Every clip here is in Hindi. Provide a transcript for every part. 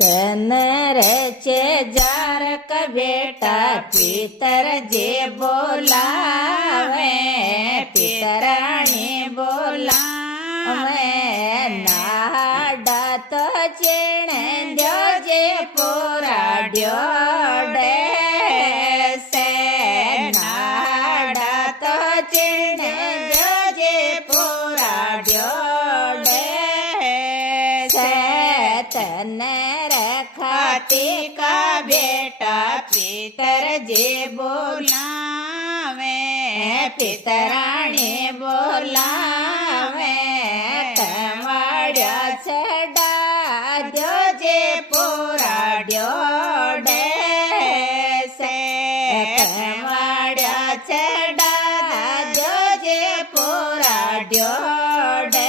तनर चे जारक बेटा पितर जे बोलावे पितराणी बोलावे नाडा तो चेण द्यो जे पोराड्यो डे से नाडा तो चेण द्यो जे पोराड्यो डे से तनर खाती का बेटा पितर जे बोलावे पितराणी बोलावे कमाड्या छडा द्यो जे पोराड्यो डे से कमाड्या छडा द्यो जे पोराड्यो डे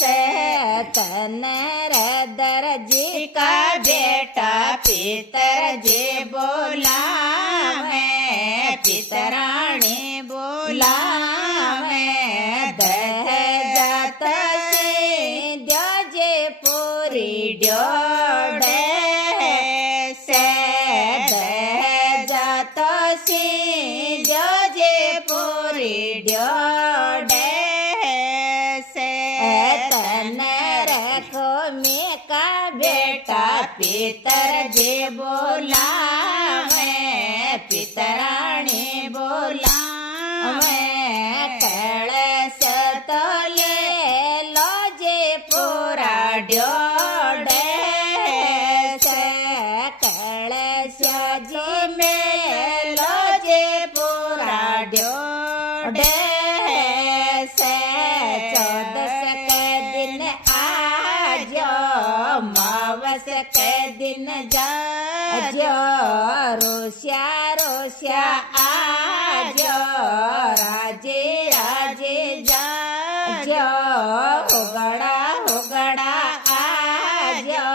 से तनर दर्जी का बेटा पितर जे बोलावे पितराणी बोलावे दह जात द्यो जे पोरी ड्यो डे से दह जात द्यो जे पोरी ड्यो डे से तनर को में का बेटा पितर जे बोलावे पितराणी बोलावे कळस तो ले लो जे पोराड्यो डे से कळस जी में लो जे पोराड्यो डे से 14 के दिन आजो मावस के दिन जाजो रोस्या रोस्या आजो राजे राजे जाजो उगड़ा उगड़ा आजो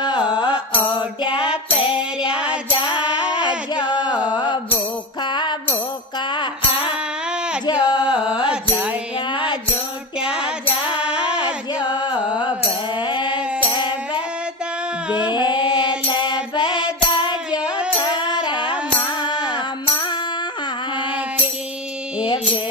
ओड्या पेर्या जाजो भूखा भूखा आजो जया जोट्या जाजो बेल बदाजो तारा मामा की